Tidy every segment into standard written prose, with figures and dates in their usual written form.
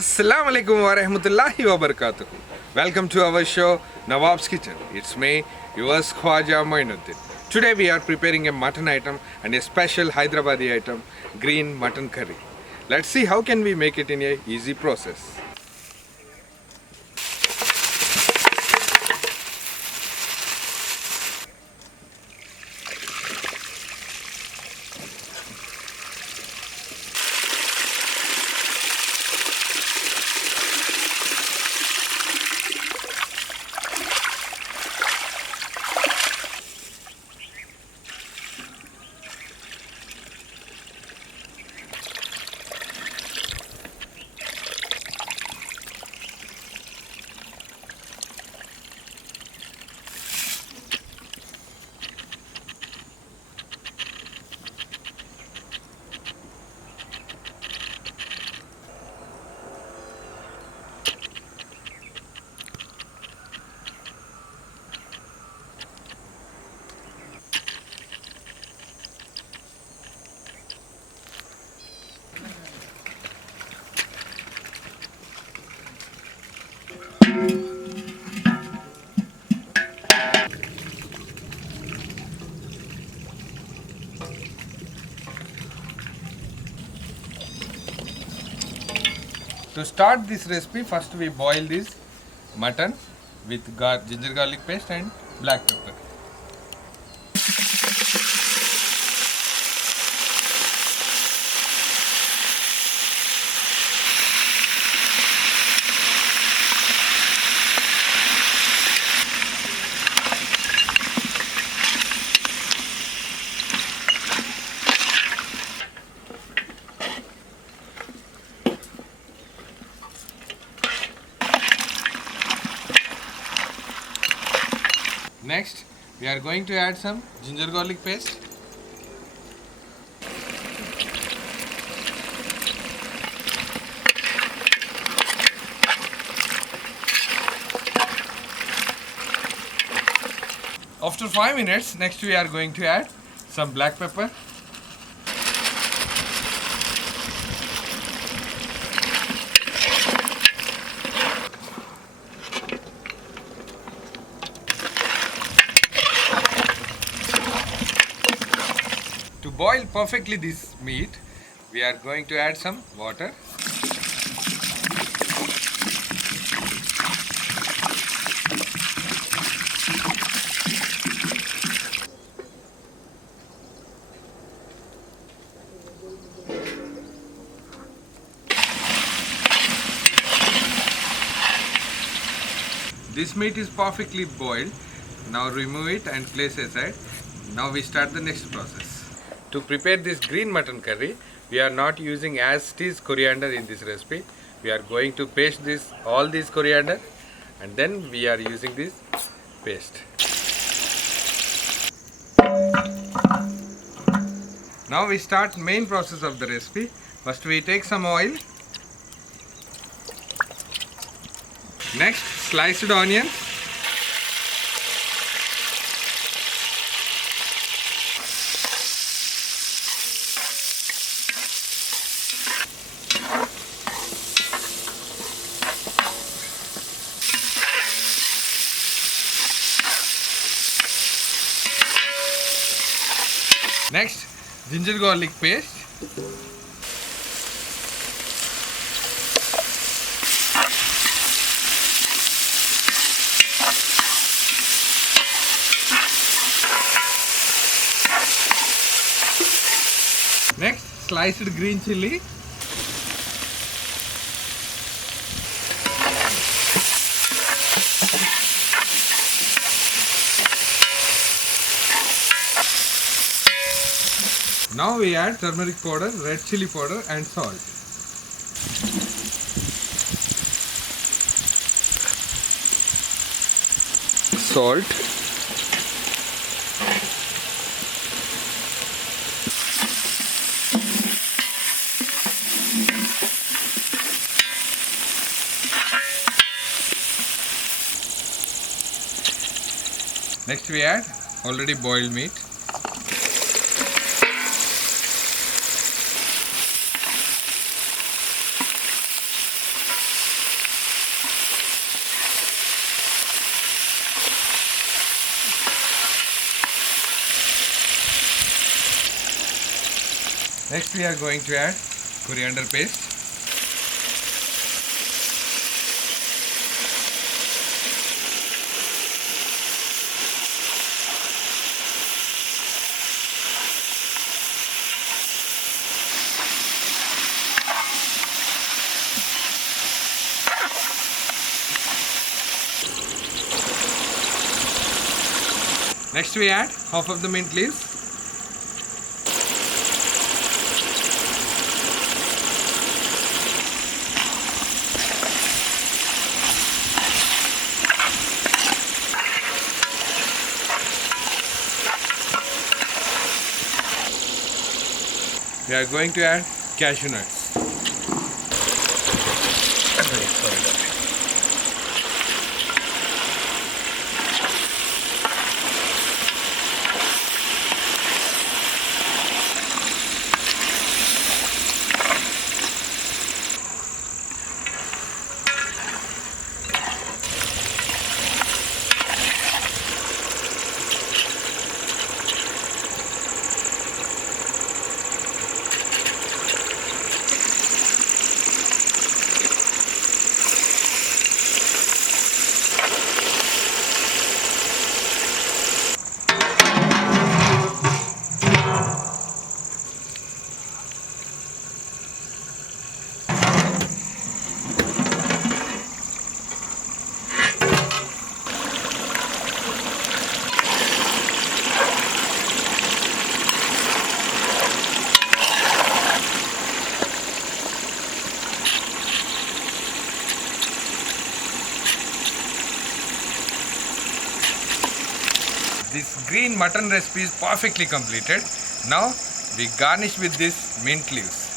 Assalamu alaikum wa rahmatullahi wa barakatuh. Welcome to our show Nawabs Kitchen. It's me, yours Khwaja Moinuddin. Today we are preparing a mutton item and a special Hyderabadi item, green mutton curry. Let's see how can we make it in a easy process. To start this recipe, first we boil this mutton with ginger garlic paste and black pepper. Next, we are going to add some ginger garlic paste. After 5 minutes, next we are going to add some black pepper. To boil perfectly this meat, we are going to add some water. This meat is perfectly boiled. Now remove it and place aside. Now we start the next process. To prepare this green mutton curry, we are not using as it is coriander in this recipe. We are going to paste all this coriander and then we are using this paste. Now we start main process of the recipe. First we take some oil. Next, sliced onion. Next, ginger garlic paste. Next, sliced green chili. Now we add turmeric powder, red chili powder and salt. salt. Next we add already boiled meat. Next we are going to add coriander paste. Next we add half of the mint leaves. We are going to add cashew nuts. This green mutton recipe is perfectly completed. Now we garnish with this mint leaves.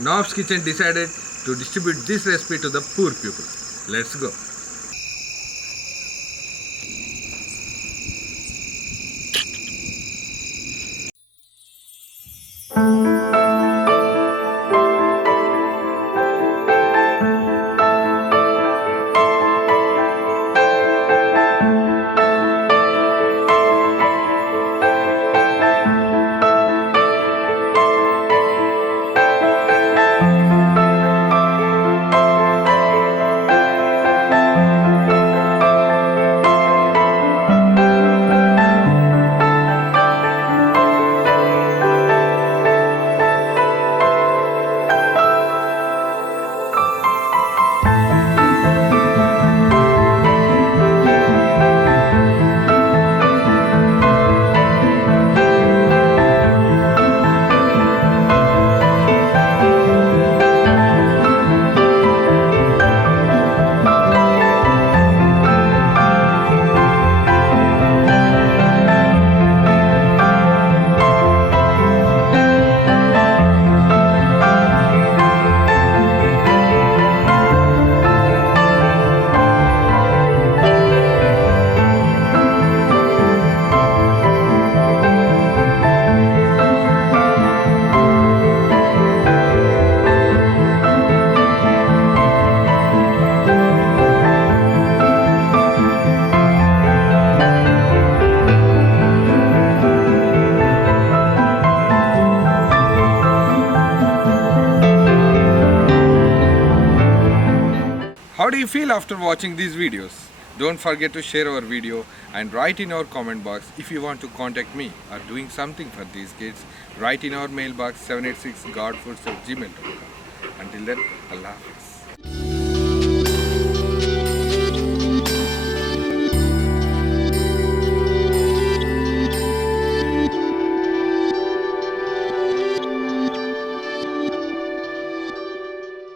Nawabs Kitchen decided to distribute this recipe to the poor people. Let's go. How do you feel after watching these videos? Don't forget to share our video and write in our comment box. If you want to contact me or doing something for these kids, write in our mailbox 786godfoods@gmail.com. Until then, Allah Hafiz.